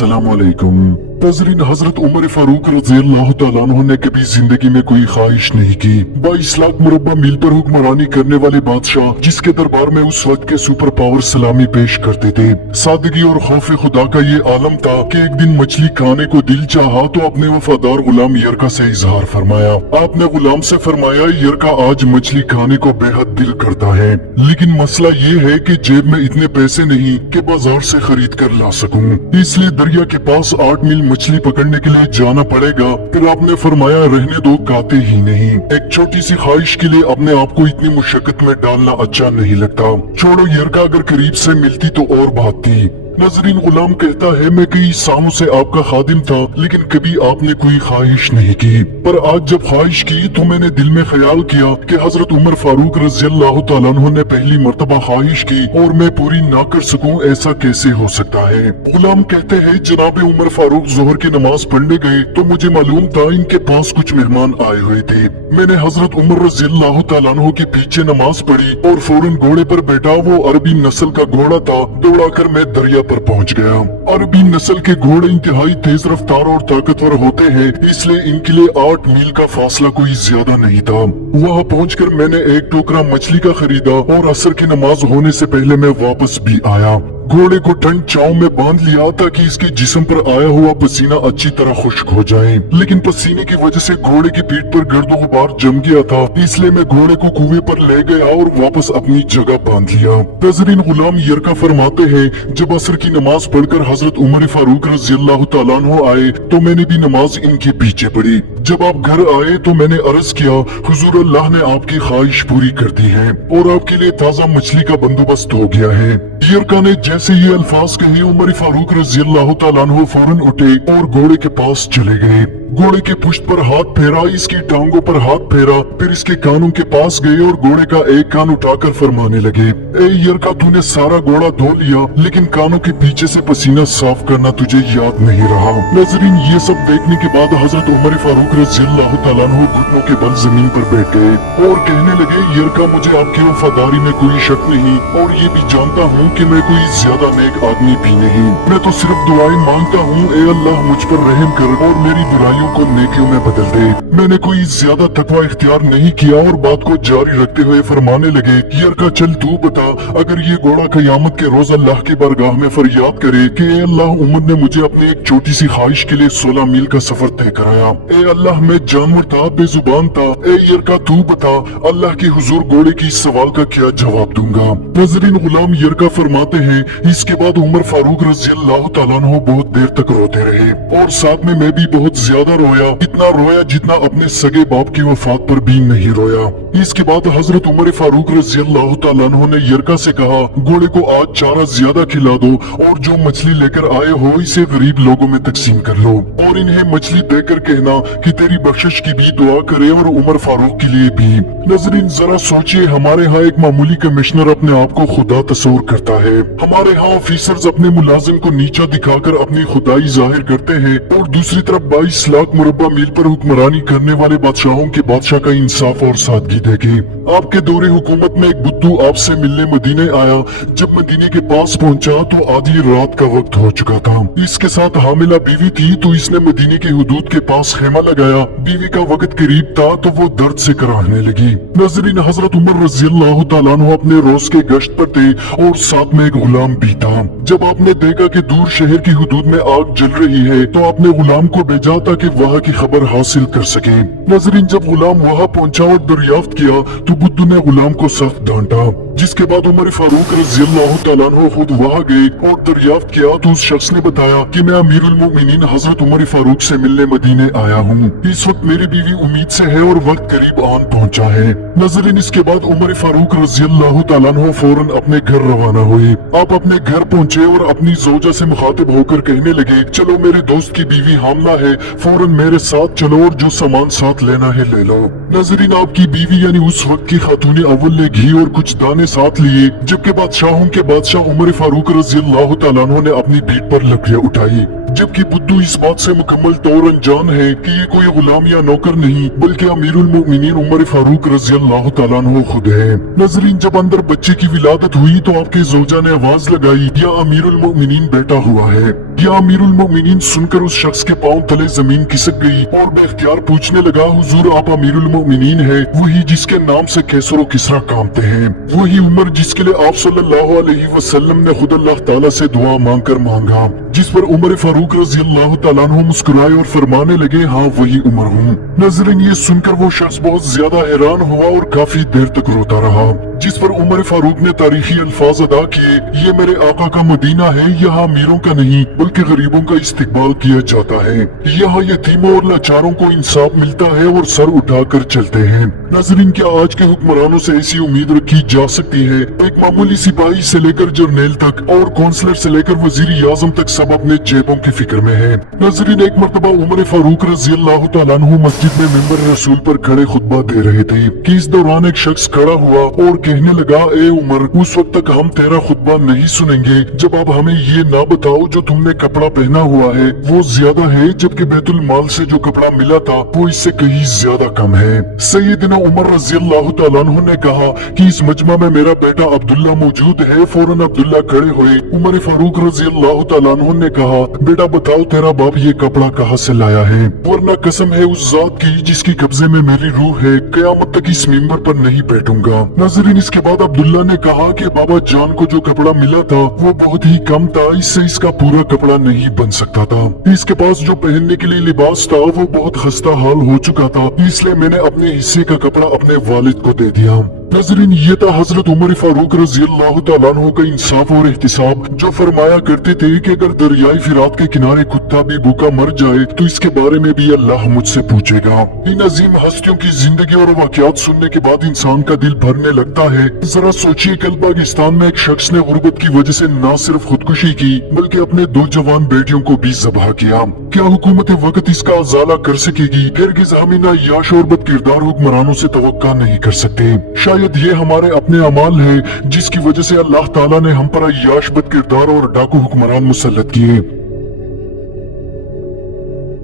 अस्सलामुअलैकुम। नाज़रीन, हजरत उमर फारूक रज़ी अल्लाह तआला अन्हु ने कभी जिंदगी में कोई ख्वाहिश नहीं की। 22 लाख मुरब्बा मील पर हुक्मरानी करने वाले बादशाह, जिसके दरबार में उस वक्त के सुपर पावर सलामी पेश करते थे। सादगी और खौफ खुदा का ये आलम था कि एक दिन मछली खाने को दिल चाहा तो अपने वफादार गुलाम यरका से इजहार फरमाया। आपने गुलाम से फरमाया, यरका आज मछली खाने को बेहद दिल करता है, लेकिन मसला ये है कि जेब में इतने पैसे नहीं कि बाजार से खरीद कर ला सकूं, इसलिए दरिया के पास 8 मील मछली पकड़ने के लिए जाना पड़ेगा। फिर आपने फरमाया, रहने दो, खाते ही नहीं। एक छोटी सी ख्वाहिश के लिए अपने आप को इतनी मुशक्कत में डालना अच्छा नहीं लगता। छोड़ो, यरका अगर करीब से मिलती तो और बात थी। नाज़रीन, गुलाम कहता है, मैं कई सालों से आपका खादिम था, लेकिन कभी आपने कोई ख्वाहिश नहीं की। पर आज जब ख्वाहिश की तो मैंने दिल में ख्याल किया कि हजरत उमर फारूक रज़ी अल्लाह तआला अन्हु ने पहली मर्तबा ख्वाहिश की और मैं पूरी ना कर सकूं, ऐसा कैसे हो सकता है। गुलाम कहते हैं, जनाब उमर फारूक जोहर की नमाज पढ़ने गए तो मुझे मालूम था इनके पास कुछ मेहमान आए हुए थे। मैंने हजरत उमर रज़ी अल्लाह तआला अन्हु के पीछे नमाज पढ़ी और फौरन घोड़े पर बैठा, वो अरबी नस्ल का घोड़ा था। दौड़ाकर मैं दरिया पर पहुंच गया। अरबी नस्ल के घोड़े इंतहाई तेज रफ्तार और ताकतवर होते हैं, इसलिए इनके लिए 8 मील का फासला कोई ज्यादा नहीं था। वहां पहुंचकर मैंने एक टोकरा मछली का खरीदा और असर की नमाज होने से पहले मैं वापस भी आया। घोड़े को ठंड छांव में बांध लिया ताकि इसके जिस्म पर आया हुआ पसीना अच्छी तरह खुश्क हो जाए, लेकिन पसीने की वजह से घोड़े की पीठ पर गर्दो गुबार जम गया था, इसलिए मैं घोड़े को कुएं पर ले गया और वापस अपनी जगह बांध लिया। नाज़रीन, गुलाम यरका फरमाते हैं, जब असर की नमाज पढ़कर हजरत उमर फारूक रज़ी अल्लाह तआला अन्हु आए तो मैंने भी नमाज इनके पीछे पढ़ी। जब आप घर आए तो मैंने अर्ज किया, हुजूर, अल्लाह ने आपकी ख्वाहिश पूरी कर दी है और आपके लिए ताज़ा मछली का बंदोबस्त हो गया है। यरका ने जैसे ये अल्फाज कहे, उमर फारूक रज़ी अल्लाह तआला अन्हु फौरन उठे और घोड़े के पास चले गए। घोड़े के पुष्ट पर हाथ फेरा, इसकी टांगों पर हाथ फेरा, फिर इसके कानों के पास गए और घोड़े का एक कान उठाकर फरमाने लगे, ए यरका, तूने सारा घोड़ा धो लिया, लेकिन कानों के पीछे से पसीना साफ करना तुझे याद नहीं रहा। नाज़रीन, ये सब देखने के बाद हजरत उमर फारूक रज़ी अल्लाह तआला अन्हु घुटनों के बल जमीन पर बैठ गए और कहने लगे, यरका, मुझे आपकी वफादारी में कोई शक नहीं और ये भी जानता हूँ कि मैं कोई ज्यादा नेक आदमी भी नहीं। मैं तो सिर्फ दुआएं मांगता हूँ, ए अल्लाह, मुझ पर रहम कर और मेरी बुराइयों को नेकियों में बदल दे। मैंने कोई ज्यादा तकवा इख्तियार नहीं किया और बात को जारी रखते हुए फरमाने लगे, यरका, चल तू बता, अगर ये घोड़ा कयामत के रोज अल्लाह की बारगाह में फरियाद करे कि ए अल्लाह, उमर ने मुझे अपनी एक छोटी सी ख्वाहिश के लिए 16 मील का सफर तय कराया, ए अल्लाह, मैं जानवर था, बेजुबान था, ए यरका, तू बता, अल्लाह के हुजूर घोड़े की इस सवाल का क्या जवाब दूंगा। नाज़रीन, गुलाम यरका फरमाते हैं, इसके बाद उमर फारूक रज़ी अल्लाह तआला अन्हु बहुत देर तक रोते रहे और साथ में मैं भी बहुत ज्यादा रोया, इतना रोया जितना अपने सगे बाप की वफात पर भी नहीं रोया। इसके बाद हजरत उमर फारूक रज़ी अल्लाह तआला अन्हु ने यरका से कहा, घोड़े को आज चारा ज्यादा खिला दो और जो मछली लेकर आए हो इसे गरीब लोगों में तकसीम कर लो और इन्हें मछली देकर कहना कि तेरी बख्शिश की भी दुआ करे और उमर फारूक के लिए भी। नाज़रीन, जरा सोचिए, हमारे यहाँ एक मामूली कमिश्नर अपने आप को खुदा तस्वर करता है, हमारे यहाँ ऑफिसर्स अपने मुलाजिम को नीचा दिखाकर अपनी खुदाई जाहिर करते हैं और दूसरी तरफ 22 लाख मुरब्बा मील पर हुक्मरानी करने वाले बादशाहों के बादशाह का इंसाफ और सादगी देखे। आपके दौरे हुकूमत में एक बुद्धू आपसे मिलने मदीने आया। जब मदीने के पास पहुंचा तो आधी रात का वक्त हो चुका था। इसके साथ हामिला बीवी थी तो इसने मदीने के हुदूद के पास खेमा लगाया। बीवी का वक्त करीब था तो वो दर्द से कराहने लगी। नाज़रीन, हजरत उमर रज़ी अल्लाह तआला अन्हु अपने रोज के गश्त पर थे और साथ में एक गुलाम भी था। जब आपने देखा कि दूर शहर की हुदूद में आग जल रही है तो आपने गुलाम को भेजा ताकि वहाँ की खबर हासिल कर सके। नाज़रीन, जब गुलाम वहाँ पहुँचा और दरियाफ्त किया तो बुद्धू ने गुलाम को सख्त डांटा, जिसके बाद उमर फारूक रज़ी अल्लाह तआला अन्हु खुद वहाँ गए और दरियाफ्त किया तो उस शख्स ने बताया कि मैं अमीरुल मोमिनीन हजरत उमर फारूक से मिलने मदीने आया हूँ। इस वक्त मेरी बीवी उम्मीद से है और वक्त करीब आन पहुँचा है। नाज़रीन, इसके बाद उमर फारूक रज़ी अल्लाह तआला अन्हु फौरन अपने घर रवाना हुए। आप अपने घर पहुँचे और अपनी जोजा से मुखातिब होकर कहने लगे, चलो, मेरे दोस्त की बीवी हामला है, फौरन मेरे साथ चलो और जो सामान साथ लेना है ले लो। नाज़रीन, आपकी बीवी यानी उस वक्त की खातून अव्वल ने घी और कुछ दाने साथ लिए, जबकि बादशाहों के बादशाह उमर फारूक रज़ी अल्लाह तआला अन्हु ने अपनी पीठ पर लकड़ियां उठाई। जबकि बुद्धू इस बात से मुकम्मल तौर अनजान है कि ये कोई गुलाम या नौकर नहीं बल्कि अमीरुल मोमिनीन उमर फारूक रज़ी अल्लाह तआला अन्हु खुद है। नाज़रीन, जब अंदर बच्चे की विलादत हुई तो आपके ज़ौजा ने आवाज लगाई, या अमीरुल मोमिनीन बेटा हुआ है। या अमीरुल मोमिनीन सुनकर उस शख्स के पांव तले जमीन खिसक गई और बेख्तियार पूछने लगा, हुजूर आप अमीरुल मोमिनीन है, वही जिसके नाम से कैसर व किसरा कांपते हैं, वही उमर जिसके लिए आप सल्लल्लाहु अलैहि वसल्लम ने खुद अल्लाह ताला से दुआ मांगकर मांगा। जिस पर उमर फारूक रज़ी अल्लाह तआला अन्हु मुस्कुराए और फरमाने लगे, हाँ वही उमर हूँ। नाज़रीन, ये सुनकर वो शख्स बहुत ज्यादा हैरान हुआ और काफी देर तक रोता रहा। जिस पर उमर फारूक ने तारीखी अल्फाज अदा किए, ये मेरे आका का मदीना है, यहाँ अमीरों का नहीं बल्कि गरीबों का इस्तिकबाल किया जाता है। यहाँ यतीमों और लाचारों को इंसाफ मिलता है और सर उठाकर चलते हैं। नाज़रीन, क्या आज के हुक्मरानों से ऐसी उम्मीद रखी जा सकती है? एक मामूली सिपाही से लेकर जर्नेल तक और काउंसलर से लेकर वजीर आजम तक सब अपने जेबों की फिक्र में है। नाज़रीन, एक मरतबा उमर फारूक रज़ी अल्लाह तआला अन्हु मस्जिद में मिंबर रसूल पर खड़े खुतबा दे रहे थे कि इस दौरान एक शख्स खड़ा हुआ और कहने लगा, ए उमर, उस वक्त तक हम तेरा खुतबा नहीं सुनेंगे जब आप हमें ये ना बताओ जो तुमने कपड़ा पहना हुआ है वो ज्यादा है, जबकि बैतुल माल से जो कपड़ा मिला था वो इससे कहीं ज्यादा कम है। सैयदना उमर रज़ी अल्लाह तआला अन्हु ने कहा कि इस मजमा में मेरा बेटा अब्दुल्ला मौजूद है। फौरन अब्दुल्ला खड़े हुए। उमर फारूक रज़ी अल्लाह तआला अन्हु ने कहा, बेटा बताओ तेरा बाप ये कपड़ा कहाँ से लाया है, वरना कसम है उस जात की जिसकी कब्जे में मेरी रूह है, कयामत तक इस मिंबर पर नहीं बैठूंगा। नाज़रीन, इसके बाद अब्दुल्ला ने कहा कि बाबा जान को जो कपड़ा मिला था वो बहुत ही कम था, इससे इसका पूरा कपड़ा नहीं बन सकता था। इसके पास जो पहनने के लिए लिबास था वो बहुत खस्ता हाल हो चुका था, इसलिए मैंने अपने हिस्से का कपड़ा अपने वालिद को दे दिया। नाज़रीन, ये था हजरत उमर फारूक रज़ी अल्लाह तआला अन्हु का इंसाफ और एहतिसाब, जो फरमाया करते थे कि अगर दरियाई फिरात के किनारे कुत्ता भी भूखा मर जाए तो इसके बारे में भी अल्लाह मुझसे पूछेगा। इन अजीम हस्तियों की जिंदगी और वाकयात सुनने के बाद इंसान का दिल भरने लगता है। जरा सोचिए, कल पाकिस्तान में एक शख्स ने गुर्बत की वजह से न सिर्फ खुदकुशी की बल्कि अपने 2 जवान बेटियों को भी ज़ब्ह किया। क्या हुकूमत वक्त इसका अजाला कर सकेगी? हरगिज़ हम इन अय्याश और बदकिरदार हुक्मरानों से तवक्का नहीं कर सकते। शायद ये हमारे अपने अमाल है जिसकी वजह से अल्लाह ताला ने हम पर अय्याश, बदकिरदार और डाकू हुक्मरान मुसल्लत किए।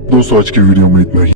दोस्तों, आज की वीडियो में इतना ही।